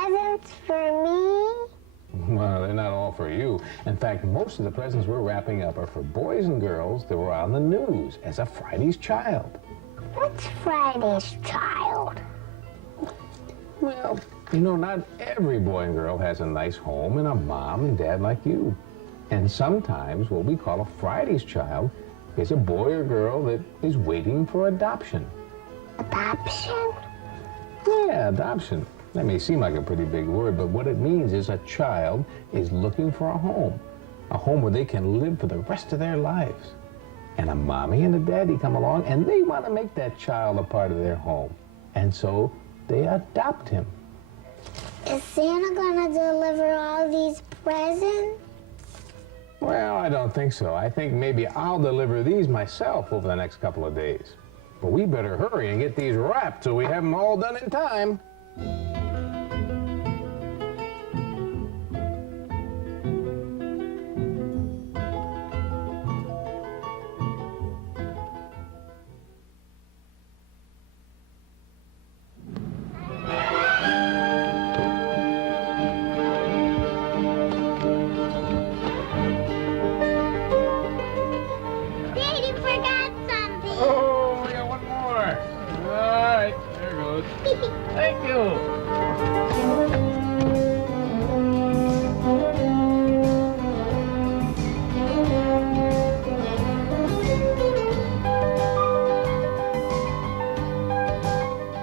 presents for me? Well, they're not all for you. In fact, most of the presents we're wrapping up are for boys and girls that were on the news as a Friday's Child. What's Friday's Child? Well, you know, not every boy and girl has a nice home and a mom and dad like you. And sometimes what we call a Friday's Child is a boy or girl that is waiting for adoption. Adoption? Yeah, adoption. That may seem like a pretty big word, but what it means is a child is looking for a home where they can live for the rest of their lives. And a mommy and a daddy come along and they want to make that child a part of their home. And so they adopt him. Is Santa gonna deliver all these presents? Well, I don't think so. I think maybe I'll deliver these myself over the next couple of days. But we better hurry and get these wrapped so we have them all done in time.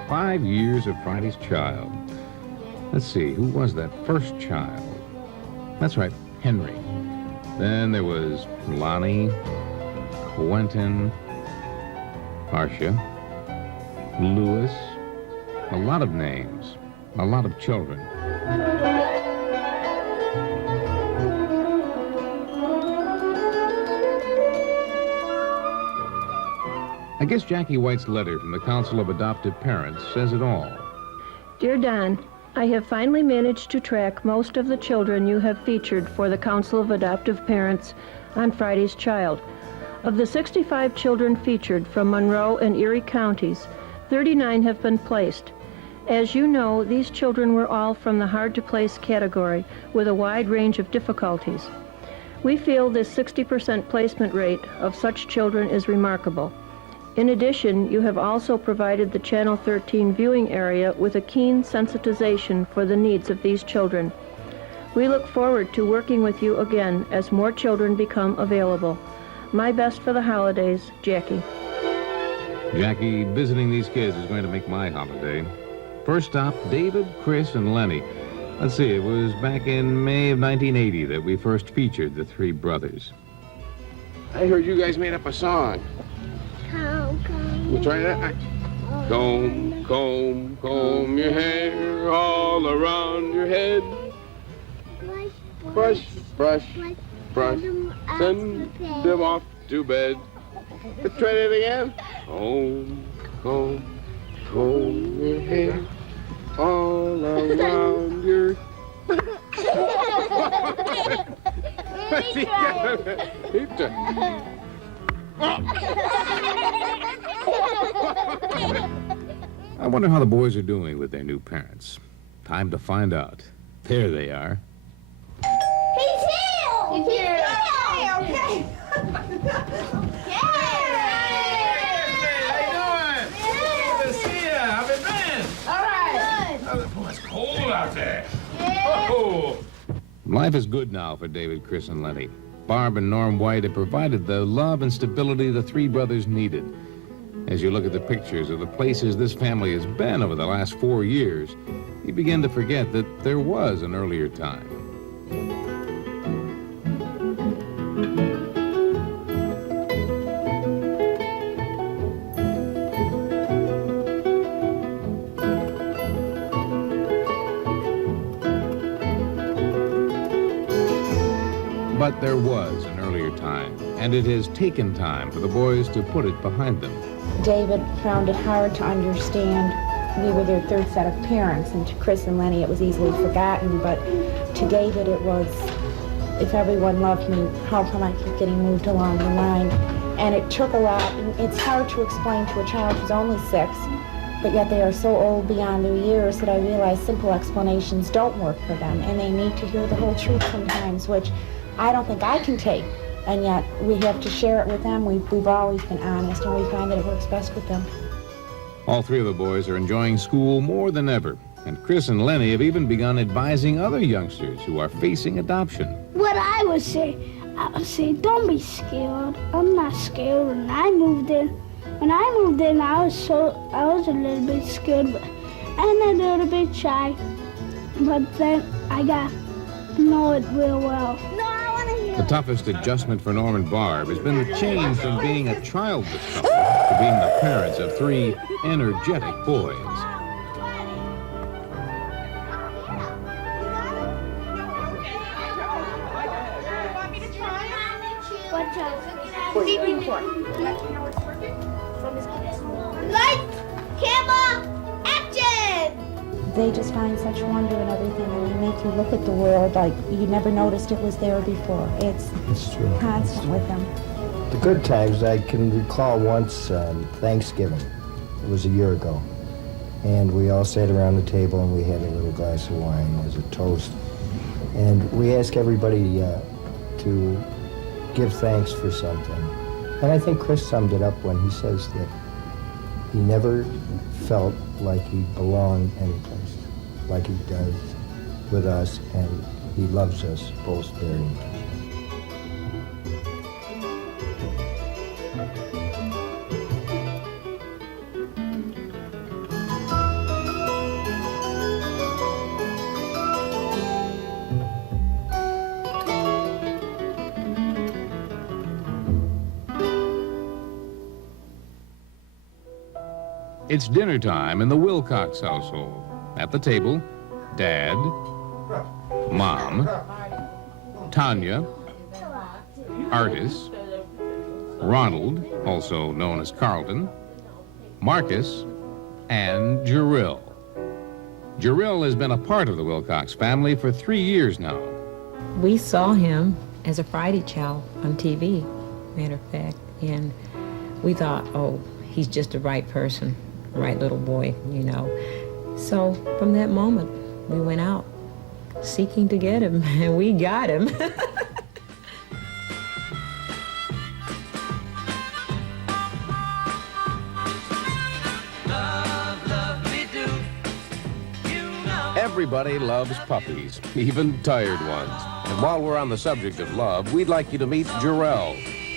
5 years of Friday's Child. Let's see, who was that first child? That's right, Henry. Then there was Lonnie, Quentin, Marcia, Louis. A lot of names, a lot of children. I guess Jackie White's letter from the Council of Adoptive Parents says it all. Dear Don, I have finally managed to track most of the children you have featured for the Council of Adoptive Parents on Friday's Child. Of the 65 children featured from Monroe and Erie counties, 39 have been placed. As you know, these children were all from the hard-to-place category with a wide range of difficulties. We feel this 60% placement rate of such children is remarkable. In addition, you have also provided the Channel 13 viewing area with a keen sensitization for the needs of these children. We look forward to working with you again as more children become available. My best for the holidays, Jackie. Jackie, visiting these kids is going to make my holiday. First stop, David, Chris, and Lenny. Let's see, it was back in May of 1980 that we first featured the three brothers. I heard you guys made up a song. We'll try that. Comb, comb, comb your hair all around your head. Brush, brush, brush, send them off to bed. Let's try that again. Comb, comb, comb your hair all around your... Keep trying. I wonder how the boys are doing with their new parents. Time to find out. There they are. He's here! He's here! Okay. Good to see you. How have you been? All right. Oh, it's cold out there. Yeah. Oh. Life is good now for David, Chris, and Lenny. Barb and Norm White have provided the love and stability the three brothers needed. As you look at the pictures of the places this family has been over the last 4 years, you begin to forget that there was an earlier time. But there was an earlier time, and it has taken time for the boys to put it behind them. David found it hard to understand we were their third set of parents, and to Chris and Lenny it was easily forgotten, but to David it was, if everyone loved me, how come I keep getting moved along the line? And it took a lot, and it's hard to explain to a child who's only 6 but yet they are so old beyond their years that I realize simple explanations don't work for them, and they need to hear the whole truth sometimes, which I don't think I can take, and yet we have to share it with them. We've always been honest, and we find that it works best with them. All three of the boys are enjoying school more than ever, and Chris and Lenny have even begun advising other youngsters who are facing adoption. What I would say, don't be scared. I'm not scared. When I moved in, I was a little bit scared and a little bit shy. But then I got to know it real well. No, I want to hear. The toughest adjustment for Norm and Barb has been the change from being a childless couple to being the parents of three energetic boys. Lights, camera, action! They just find such wonder in everything, and they make you look at the world like you never noticed it was there before. It's true. constant with them. The good times, I can recall once Thanksgiving. It was a year ago. And we all sat around the table and we had a little glass of wine as a toast. And we asked everybody to give thanks for something. And I think Chris summed it up when he says that he never felt like he belonged anyplace, like he does with us, and he loves us both very much. It's dinner time in the Wilcox household. At the table, Dad, Mom, Tanya, Artis, Ronald, also known as Carlton, Marcus, and Jerrill. Jerrill has been a part of the Wilcox family for 3 years now. We saw him as a Friday child on TV, matter of fact, and we thought, oh, he's just the right person. Right little boy, you know. So from that moment, we went out seeking to get him, and we got him. Everybody loves puppies, even tired ones. And while we're on the subject of love, we'd like you to meet Jerrill.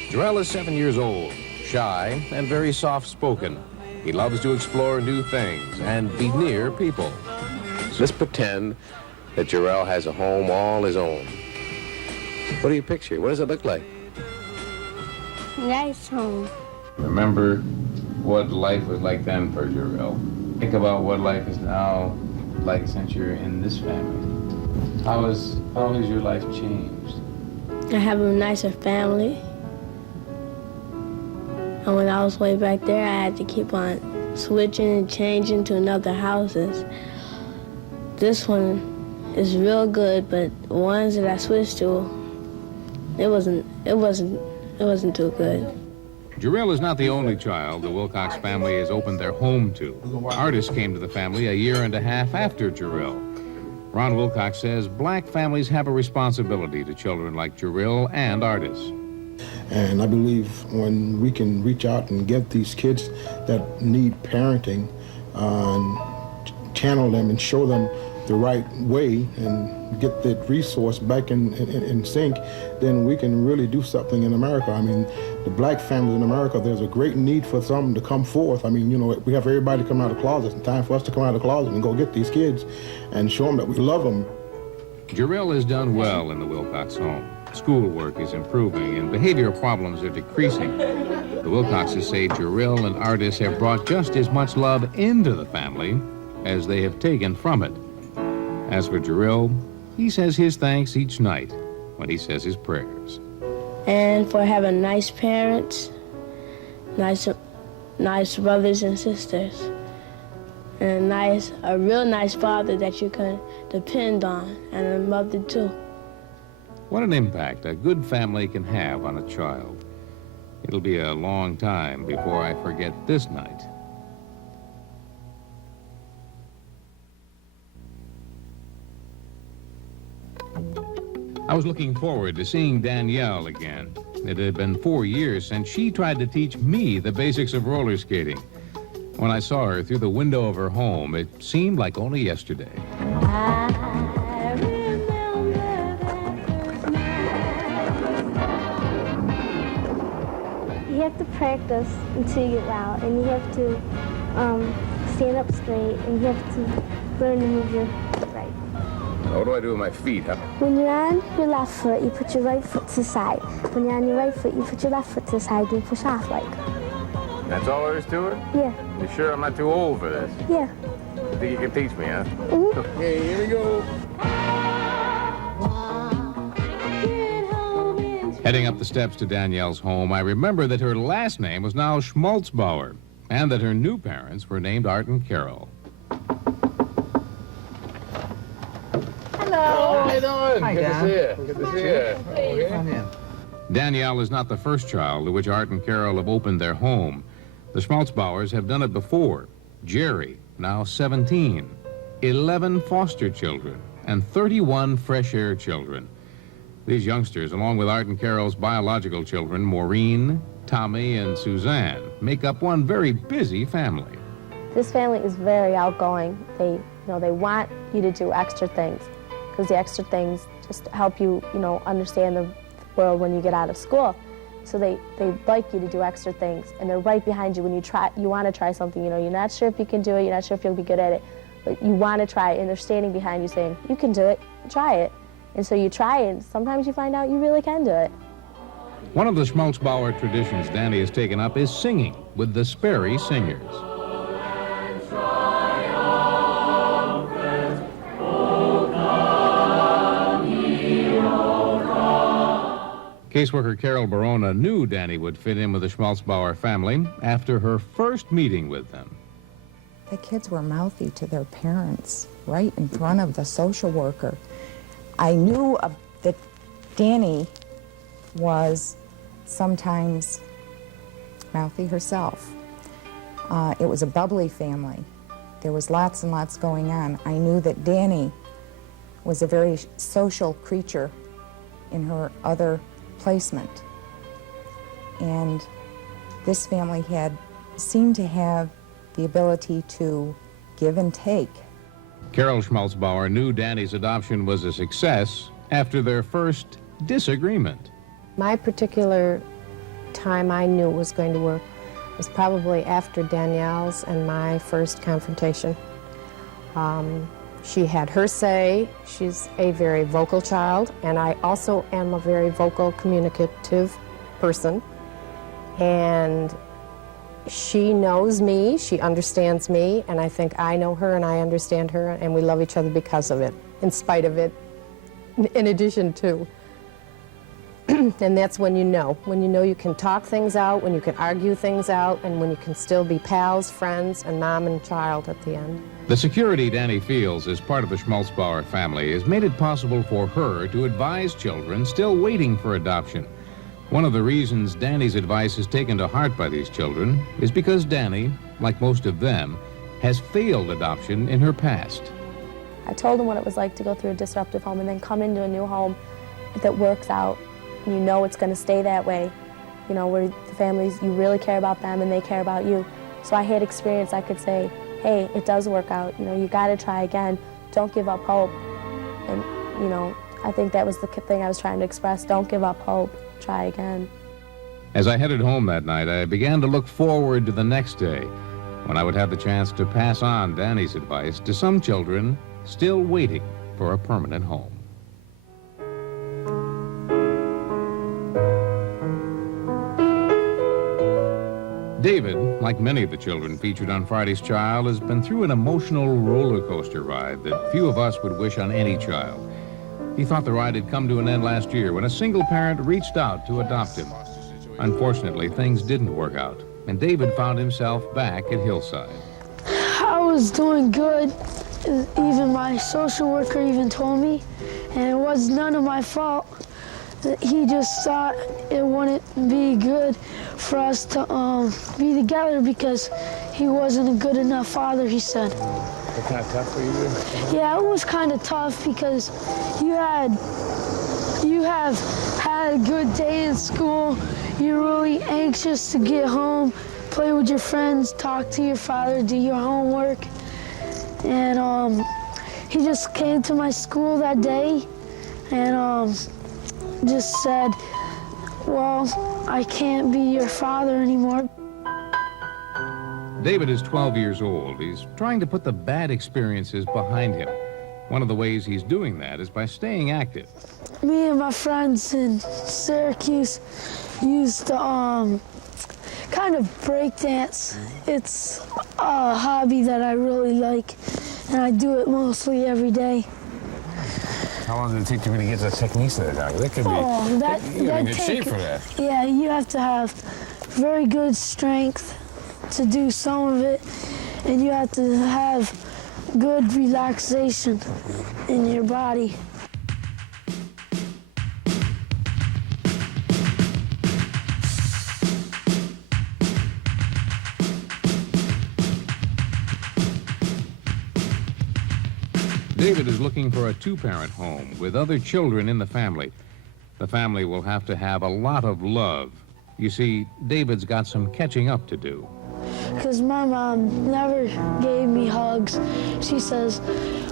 Jerrill is 7 years old, shy, and very soft-spoken. He loves to explore new things and be near people. Let's pretend that Jerrill has a home all his own. What do you picture? What does it look like? Nice home. Remember what life was like then for Jerrill. Think about what life is now like since you're in this family. How has your life changed? I have a nicer family. And when I was way back there, I had to keep on switching and changing to another houses. This one is real good, but the ones that I switched to, it wasn't too good. Jerrill is not the only child the Wilcox family has opened their home to. Artis came to the family a year and a half after Jerrill. Ron Wilcox says black families have a responsibility to children like Jerrill and Artis. And I believe when we can reach out and get these kids that need parenting, channel them and show them the right way and get that resource back in sync, then we can really do something in America. I mean, the black families in America, there's a great need for some to come forth. I mean, you know, we have everybody come out of closets. It's time for us to come out of the closet and go get these kids and show them that we love them. Jerrill has done well in the Wilcox home. Schoolwork is improving and behavioral problems are decreasing. The Wilcoxes say Jerrill and Artis have brought just as much love into the family as they have taken from it. As for Jerrill, he says his thanks each night when he says his prayers. And for having nice parents, nice brothers and sisters, and a real nice father that you can depend on, and a mother too. What an impact a good family can have on a child. It'll be a long time before I forget this night. I was looking forward to seeing Danielle again. It had been 4 years since she tried to teach me the basics of roller skating. When I saw her through the window of her home, it seemed like only yesterday. You have to practice until you get loud, and you have to stand up straight, and you have to learn to move your foot right. What do I do with my feet, huh? When you're on your left foot, you put your right foot to the side. When you're on your right foot, you put your left foot to the side and push off like. That's all there is to it? Yeah. You sure I'm not too old for this? Yeah. You think you can teach me, huh? Mm-hmm. Okay, here we go. Heading up the steps to Danielle's home, I remember that her last name was now Schmaltzbauer, and that her new parents were named Art and Carol. Hello. How you doing? Hi, Good Dan. to see you. Good to see you. Hey, come in. Danielle is not the first child to which Art and Carol have opened their home. The Schmaltzbauers have done it before. Jerry, now 17, 11 foster children, and 31 fresh air children. These youngsters, along with Art and Carol's biological children, Maureen, Tommy, and Suzanne, make up one very busy family. This family is very outgoing. They want you to do extra things, because the extra things just help you, understand the world when you get out of school. So they like you to do extra things, and they're right behind you when you want to try something. You're not sure if you can do it, you're not sure if you'll be good at it, but you want to try it, and they're standing behind you saying, you can do it, try it. And so you try it, and sometimes you find out you really can do it. One of the Schmaltzbauer traditions Danny has taken up is singing with the Sperry Singers. Caseworker Carol Barona knew Danny would fit in with the Schmaltzbauer family after her first meeting with them. The kids were mouthy to their parents right in front of the social worker. I knew that Danny was sometimes mouthy herself. It was a bubbly family. There was lots and lots going on. I knew that Danny was a very social creature in her other placement. And this family seemed to have the ability to give and take. Carol Schmaltzbauer knew Danny's adoption was a success after their first disagreement. My particular time I knew was going to work was probably after Danielle's and my first confrontation. She had her say. She's a very vocal child, and I also am a very vocal, communicative person. And she knows me, she understands me, and I think I know her and I understand her, and we love each other because of it, in spite of it, in addition to. And that's when you know you can talk things out, when you can argue things out, and when you can still be pals, friends, and mom and child at the end. The security Danny feels as part of the Schmaltzbauer family has made it possible for her to advise children still waiting for adoption. One of the reasons Danny's advice is taken to heart by these children is because Danny, like most of them, has failed adoption in her past. I told them what it was like to go through a disruptive home and then come into a new home that works out. And you know it's going to stay that way, where the families, you really care about them and they care about you. So I had experience. I could say, hey, it does work out. You got to try again. Don't give up hope. And, I think that was the thing I was trying to express. Don't give up hope. Try again. As I headed home that night, I began to look forward to the next day, when I would have the chance to pass on Danny's advice to some children still waiting for a permanent home. David, like many of the children featured on Friday's Child, has been through an emotional roller coaster ride that few of us would wish on any child. He thought the ride had come to an end last year when a single parent reached out to adopt him. Unfortunately, things didn't work out, and David found himself back at Hillside. I was doing good. Even my social worker even told me, and it was none of my fault. He just thought it wouldn't be good for us to be together because he wasn't a good enough father, he said. Was that tough for you? Yeah, it was kind of tough because you had you have had a good day in school, you're really anxious to get home, play with your friends, talk to your father, do your homework. And he just came to my school that day and just said, well, I can't be your father anymore. David is 12 years old. He's trying to put the bad experiences behind him. One of the ways he's doing that is by staying active. Me and my friends in Syracuse used to kind of break dance. It's a hobby that I really like, and I do it mostly every day. How long does it take to really get the techniques of that? That could be, you're in good shape for that. Yeah, you have to have very good strength to do some of it, and you have to have good relaxation in your body. David is looking for a two-parent home with other children in the family. The family will have to have a lot of love. You see, David's got some catching up to do. Because my mom never gave me hugs. She says,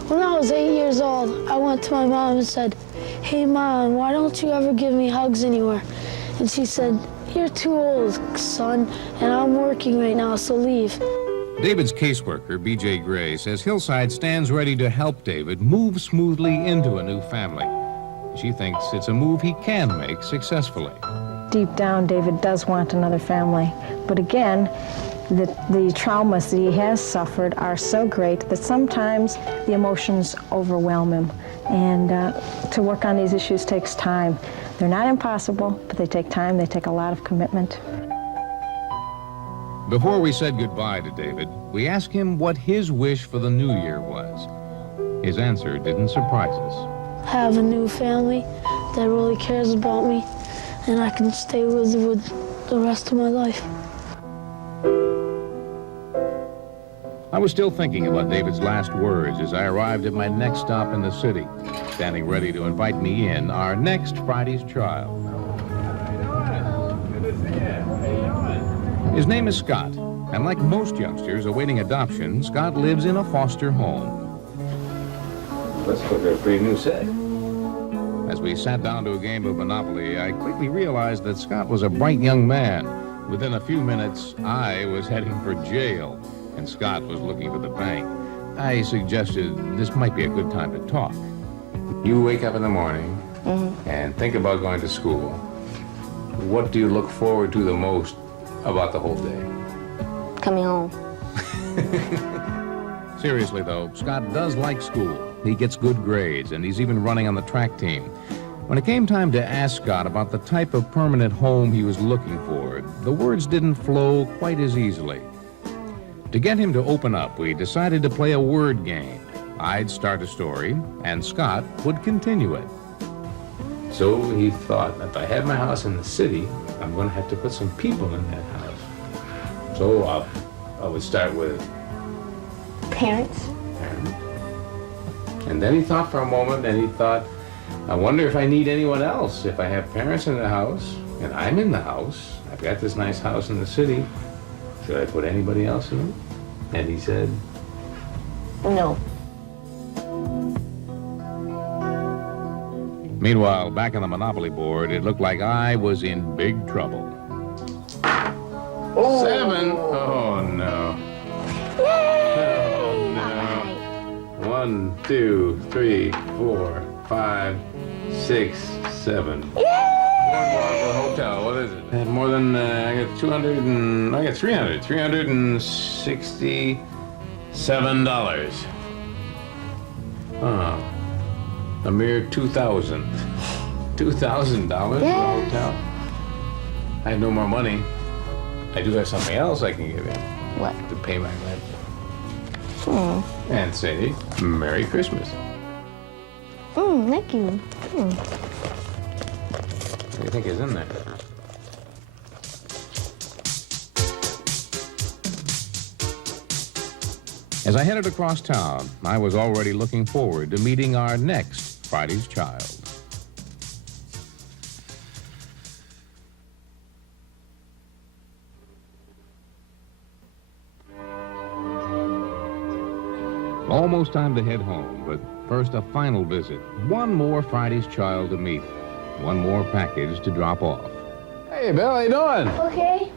when I was 8 years old, I went to my mom and said, hey, Mom, why don't you ever give me hugs anymore? And she said, you're too old, son, and I'm working right now, so leave. David's caseworker, B.J. Gray, says Hillside stands ready to help David move smoothly into a new family. She thinks it's a move he can make successfully. Deep down, David does want another family. But again, the traumas that he has suffered are so great that sometimes the emotions overwhelm him. And to work on these issues takes time. They're not impossible, but they take time. They take a lot of commitment. Before we said goodbye to David, we asked him what his wish for the new year was. His answer didn't surprise us. Have a new family that really cares about me, and I can stay with the rest of my life. I was still thinking about David's last words as I arrived at my next stop in the city, standing ready to invite me in, our next Friday's child. His name is Scott, and like most youngsters awaiting adoption, Scott lives in a foster home. Let's look at a pretty new set. As we sat down to a game of Monopoly, I quickly realized that Scott was a bright young man. Within a few minutes, I was heading for jail, and Scott was looking for the bank. I suggested this might be a good time to talk. You wake up in the morning and think about going to school. What do you look forward to the most about the whole day? Coming home. Seriously, though, Scott does like school. He gets good grades, and he's even running on the track team. When it came time to ask Scott about the type of permanent home he was looking for, the words didn't flow quite as easily. To get him to open up, we decided to play a word game. I'd start a story, and Scott would continue it. So he thought, if I have my house in the city, I'm going to have to put some people in that house. So I would start with Parents. And then he thought for a moment, and he thought, I wonder if I need anyone else. If I have parents in the house, and I'm in the house, I've got this nice house in the city, should I put anybody else in it? And he said, No. Meanwhile, back on the Monopoly board, it looked like I was in big trouble. oh. 7? Oh, no. Oh, no. 1, 2, 3, 4, 5, 6, 7. One more for the hotel. What is it? I have more than, I got 200 and, I got 300. $367. Oh. A mere $2,000. $2,000 for the hotel? I have no more money. I do have something else I can give you. What? To pay my rent. And say, Merry Christmas. Thank you. What do you think is in there? As I headed across town, I was already looking forward to meeting our next Friday's child. Almost time to head home, but first a final visit. One more Friday's child to meet. One more package to drop off. Hey, Bill, how you doing? Okay.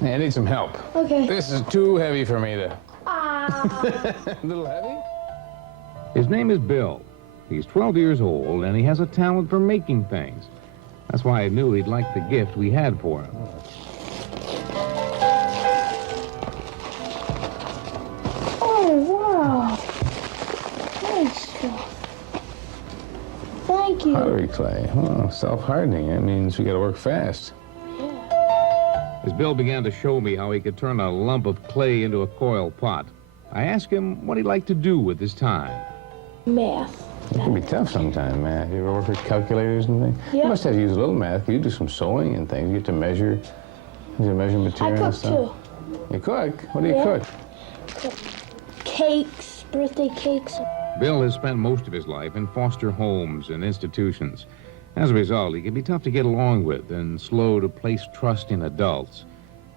Hey, I need some help. Okay. This is too heavy for me to... A little heavy? His name is Bill. He's 12 years old, and he has a talent for making things. That's why I knew he'd like the gift we had for him. Oh, wow. Nice stuff. Thank you. Pottery clay. Oh, self-hardening. That means we got to work fast. As Bill began to show me how he could turn a lump of clay into a coil pot, I asked him what he'd like to do with his time. Math. It can be tough sometimes, math. You ever work with calculators and things? Yeah. You must have to use a little math. You do some sewing and things. You get to measure material I and cook stuff. too. You cook? What do you Yeah. cook? Cakes, birthday cakes. Bill has spent most of his life in foster homes and institutions. As a result, he can be tough to get along with and slow to place trust in adults.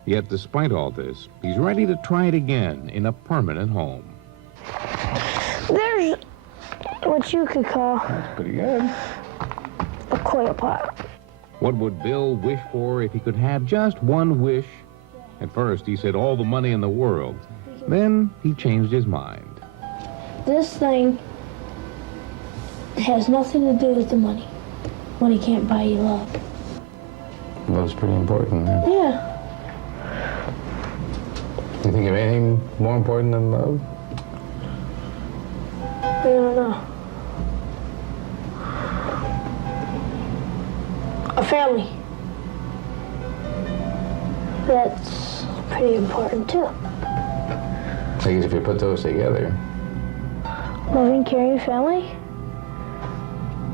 Yet, despite all this, he's ready to try it again in a permanent home. There's what you could call That's pretty good. a coil pot. What would Bill wish for if he could have just one wish? At first, he said all the money in the world. Then, he changed his mind. This thing has nothing to do with the money. Money can't buy you love. Love's pretty important. Yeah. Yeah. Do you think of anything more important than love? I don't know. A family. That's pretty important too. I guess if you put those together. Loving, caring family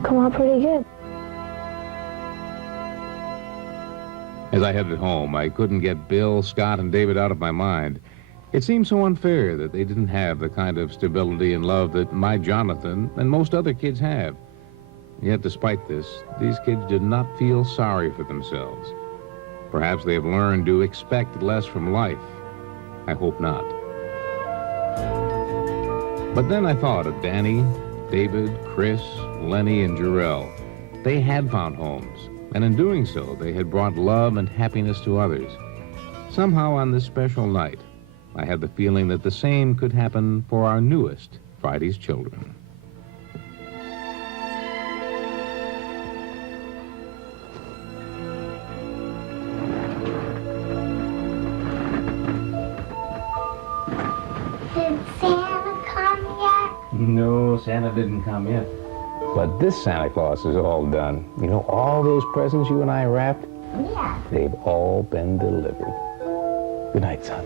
come out pretty good. As I headed home, I couldn't get Bill, Scott, and David out of my mind. It seemed so unfair that they didn't have the kind of stability and love that my Jonathan and most other kids have. Yet, despite this, these kids did not feel sorry for themselves. Perhaps they have learned to expect less from life. I hope not. But then I thought of Danny, David, Chris, Lenny, and Jarrell. They had found homes, and in doing so, they had brought love and happiness to others. Somehow on this special night, I had the feeling that the same could happen for our newest Friday's children. Did Santa come yet? No, Santa didn't come yet. But this Santa Claus is all done. You know, all those presents you and I wrapped, Yeah. they've all been delivered. Good night, son.